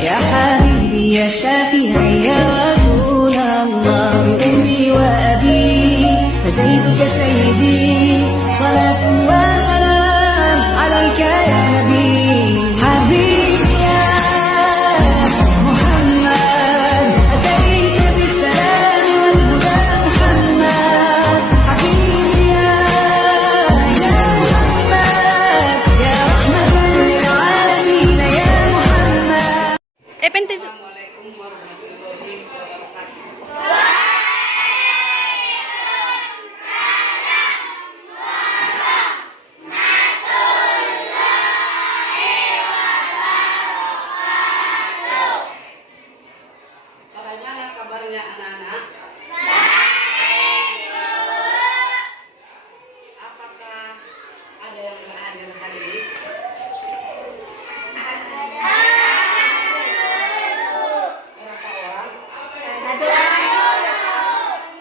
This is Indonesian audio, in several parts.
يا حبيبي يا شافعي يا رسول الله بأمي وأبي فديتك سيدي صلاة وسلام عليك يا نبي حبيبي يا محمد أتيت بالسلام والهدى محمد حبيبي يا محمد يا رحمة للعالمين يا محمد. Assalamualaikum warahmatullahi wabarakatuh. Bagaimana kabarnya anak-anak? Apakah ada yang nggak hadir hari ini? Berapa orang?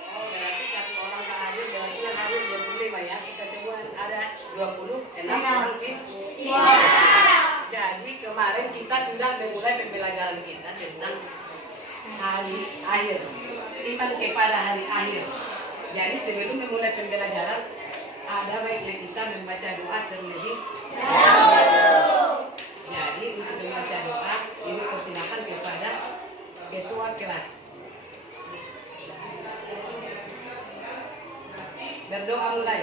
Oh, berarti satu orang nggak hadir, berarti yang hadir 25 ya. Kita semua ada 26 orang siswa. Jadi kemarin kita sudah memulai pembelajaran kita tentang hari akhir, iman kepada hari akhir. Jadi sebelum memulai pembelajaran, ada baiknya kita membaca doa terlebih dahulu. Jadi untuk membaca doa ini persilakan kepada ketua kelas. Berdoa mulai.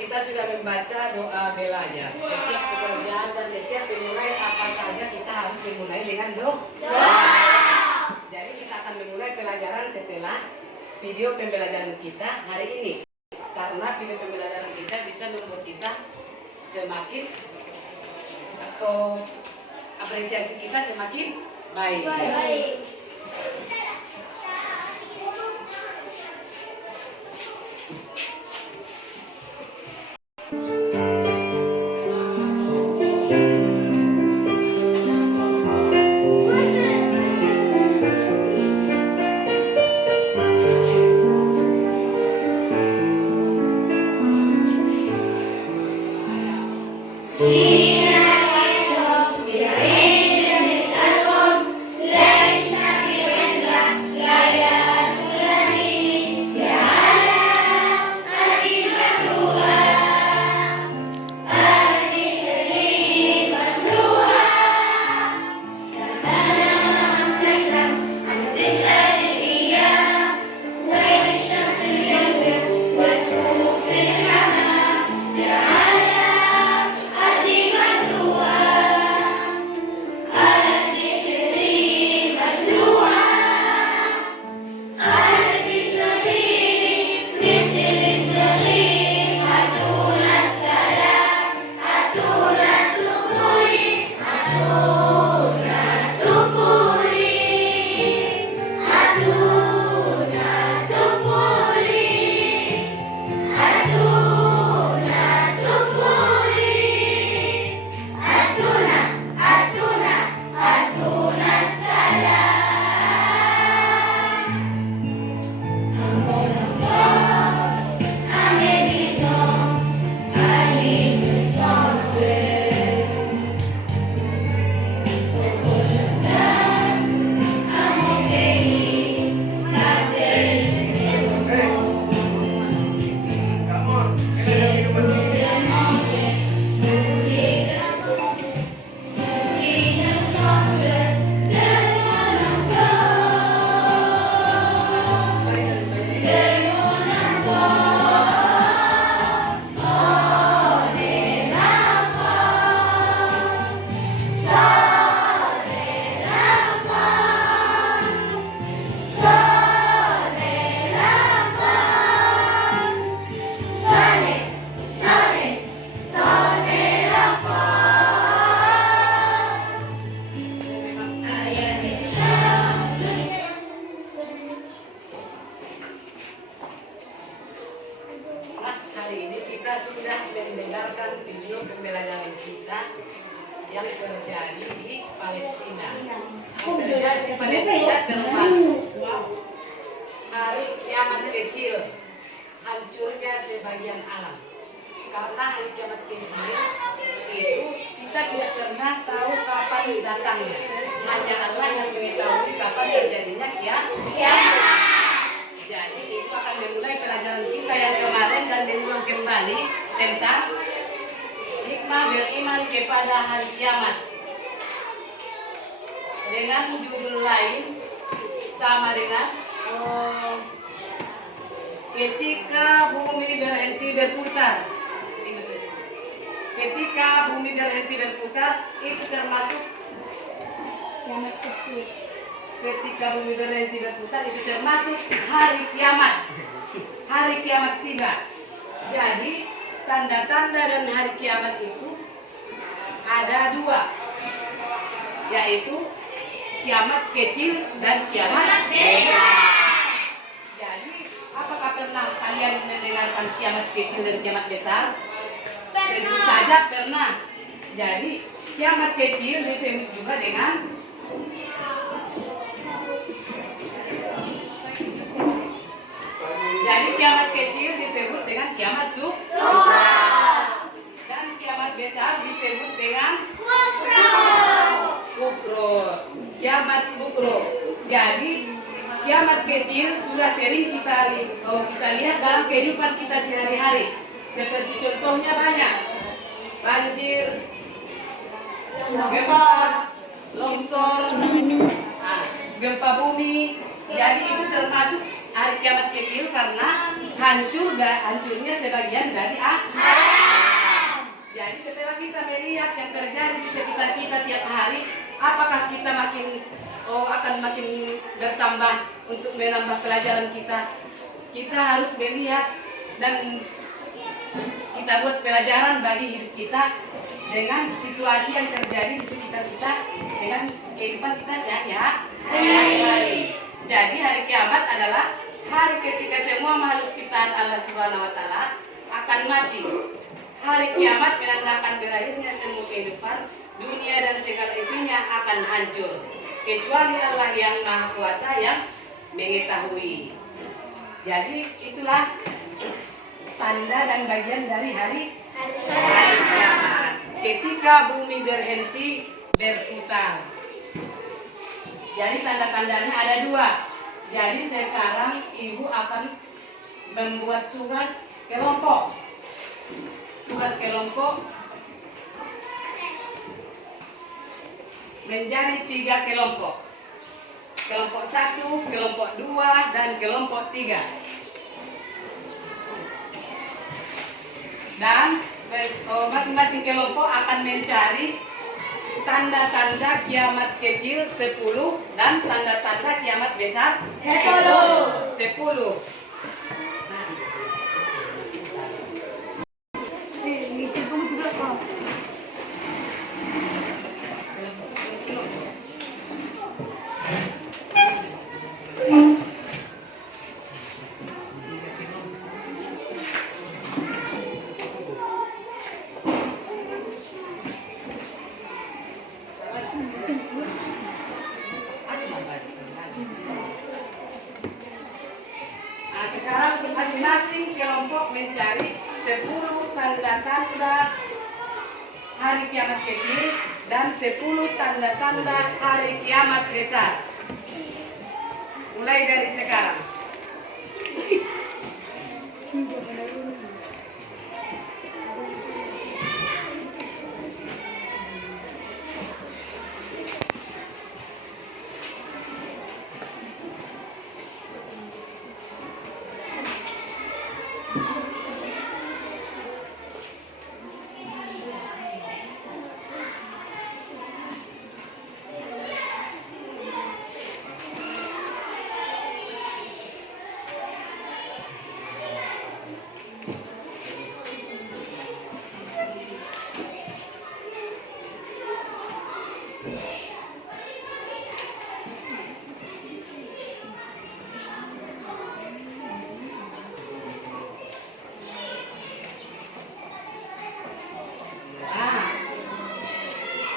Kita sudah membaca doa belanya. Setiap pekerjaan dan setiap memulai apa saja kita harus memulai dengan doa. Jadi kita akan memulai pelajaran setelah video pembelajaran kita hari ini. Karena video pembelajaran kita bisa membuat kita semakin atau apresiasi kita semakin baik. Shina terjadi pada kita termasuk hari kiamat kecil, hancurnya sebagian alam. Karena hari kiamat kecil itu kita tidak pernah tahu kapan datangnya. Hanya Allah yang mengetahui kapan terjadinya kiamat. Jadi itu akan memulai pelajaran kita yang kemarin dan diulang kembali tentang hikmah beriman kepada hari kiamat. Dengan judul lain sama dengan ketika bumi berhenti berputar. Ketika bumi berhenti berputar itu termasuk Kiamat kecil. ketika bumi berhenti berputar itu termasuk hari kiamat. Hari kiamat tiba. Jadi tanda-tanda dan hari kiamat itu ada dua, yaitu kiamat kecil dan kiamat besar. Jadi apakah pernah kalian mendengarkan kiamat kecil dan kiamat besar? Tentu saja pernah. Jadi kiamat kecil disebut juga dengan kiamat sugra. Dan kiamat besar disebut dengan kubro. Kiamat kubro. Jadi kiamat kecil sudah sering kita lihat dalam kehidupan kita sehari-hari. Seperti contohnya banyak. Banjir, longsor, gempa bumi. Jadi itu termasuk hari kiamat kecil karena hancurnya sebagian dari alam. Jadi setelah kita melihat yang terjadi di sekitar kita tiap hari, apakah kita akan makin bertambah untuk menambah pelajaran kita? Kita harus melihat dan kita buat pelajaran bagi hidup kita dengan situasi yang terjadi di sekitar kita dengan kehidupan kita sehari-hari. Jadi hari kiamat adalah hari ketika semua makhluk ciptaan Allah Subhanahu wa taala akan mati. Hari kiamat menandakan berakhirnya semua kehidupan, dunia dan segala isinya akan hancur. Kecuali Allah yang Maha Kuasa yang mengetahui. Jadi itulah tanda dan bagian dari hari kiamat. Ketika bumi berhenti berputar. Jadi tanda-tandanya ada dua. Jadi sekarang ibu akan membuat tugas kelompok. Tugas kelompok menjadi 3 kelompok. Kelompok 1, kelompok 2, dan kelompok 3. Dan masing-masing kelompok akan mencari tanda-tanda kiamat kecil 10 dan tanda-tanda kiamat besar 10. Nah, sekarang masing-masing kelompok mencari 10 tanda-tanda hari kiamat kecil dan 10 tanda-tanda hari kiamat besar. Mulai dari sekarang.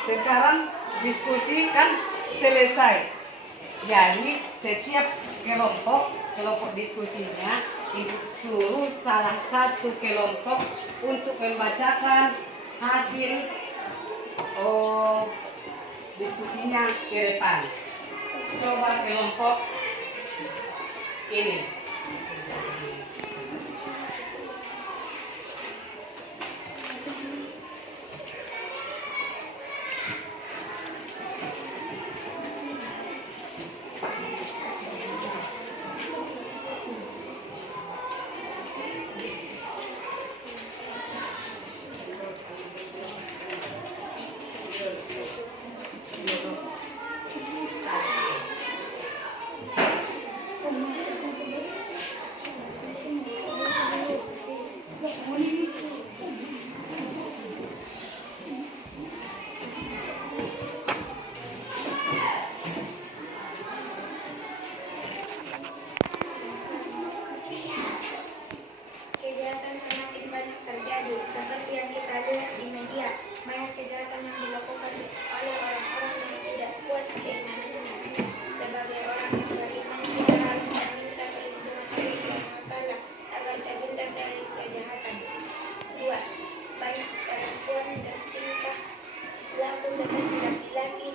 Sekarang diskusi kan selesai. Jadi setiap kelompok diskusinya ibu suruh salah satu kelompok untuk membacakan hasil diskusinya ke depan. Coba kelompok ini. Kejahatan semakin banyak terjadi, seperti yang kita lihat di media. Banyak kejahatan yang dilakukan oleh orang-orang yang tidak kuat keimanannya. Sebagai orang yang beriman, kita harus meminta perlindungan Allah SWT agar terhindar dari kejahatan. 2. Banyak perempuan dan tingkah laku seperti laki-laki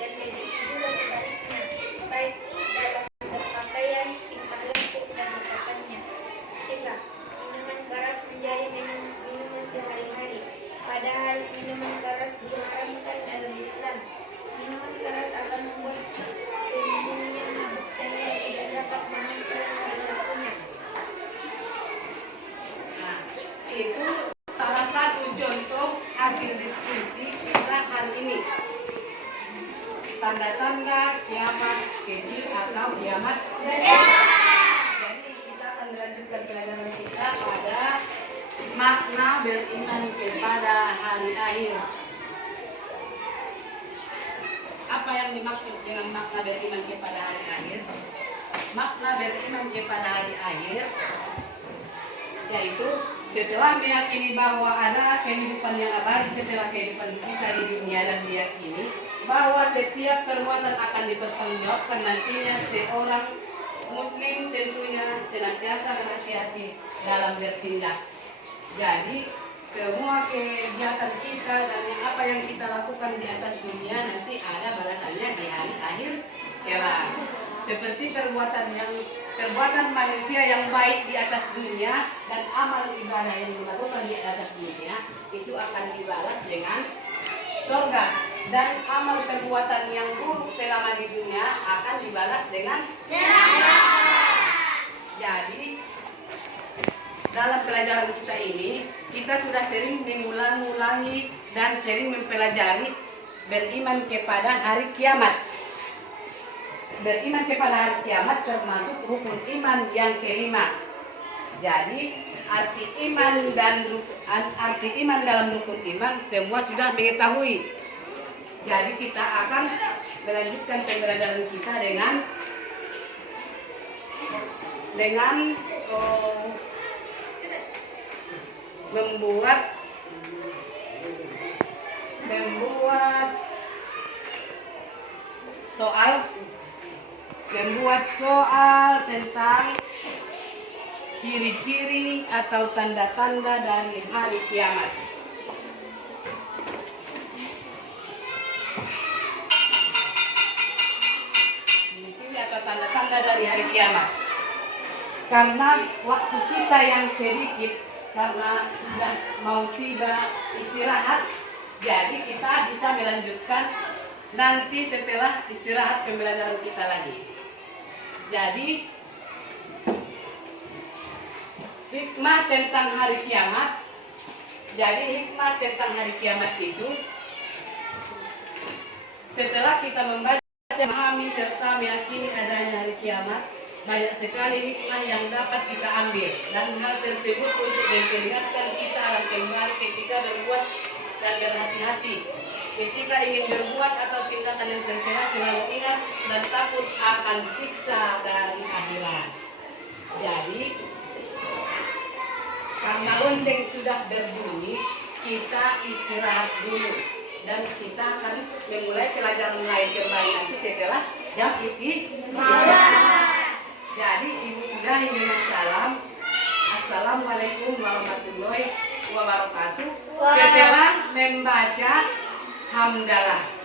dan begitu juga sebaliknya, baik dalam berpakaian, tingkah laku dan ucapannya. 3. Minuman keras menjadi minuman sehari-hari, padahal minuman keras diharamkan dalam Islam. Minuman keras akan membuat tubuhnya mabuk sehingga tidak dapat mengontrol perilakunya. Nah, itu salah satu contoh hasil diskusi kita hari ini. Tanda-tanda kiamat kecil atau kiamat besar. Jadi kita akan melanjutkan pelajaran kita pada makna beriman kepada hari akhir. Apa yang dimaksud dengan makna beriman kepada hari akhir? Makna beriman kepada hari akhir yaitu setelah meyakini bahwa ada kehidupan yang abadi setelah kehidupan kita di dunia dan meyakini bahwa setiap perbuatan akan dipertanggungjawabkan nantinya, seorang muslim tentunya senantiasa berhati-hati dalam bertindak. Jadi semua kegiatan kita dan apa yang kita lakukan di atas dunia nanti ada balasannya di hari akhir kelak. Seperti perbuatan manusia yang baik di atas dunia dan amal ibadah yang dilakukan di atas dunia itu akan dibalas dengan surga, dan amal perbuatan yang buruk selama di dunia akan dibalas dengan neraka. Jadi dalam pelajaran kita ini kita sudah sering mengulangi dan sering mempelajari beriman kepada hari kiamat. Beriman kepada hari kiamat termasuk rukun iman yang kelima. Jadi arti iman dalam rukun iman semua sudah mengetahui. Jadi kita akan melanjutkan pembelajaran kita dengan membuat soal tentang ciri-ciri atau tanda-tanda dari hari kiamat. Ciri-ciri atau tanda-tanda dari hari kiamat. Karena waktu kita yang sedikit, karena sudah mau tiba istirahat, jadi kita bisa melanjutkan nanti setelah istirahat pembelajaran kita lagi. Jadi hikmah tentang hari kiamat. Jadi hikmah tentang hari kiamat itu setelah kita membaca, memahami serta meyakini adanya hari kiamat, banyak sekali hikmah yang dapat kita ambil, dan hal tersebut untuk memperingatkan kita akan kembali ketika berbuat dan berhati-hati. Ketika ingin berbuat atau tindakan yang tercela, selalu ingat dan takut akan siksa dari akhirat. Jadi karena lonceng sudah berbunyi, kita istirahat dulu dan kita akan memulai pelajaran lain kembali nanti setelah jam istirahat. Jadi ibu sudah ingin salam. Assalamualaikum warahmatullahi wabarakatuh. Setelah membaca hamdalah.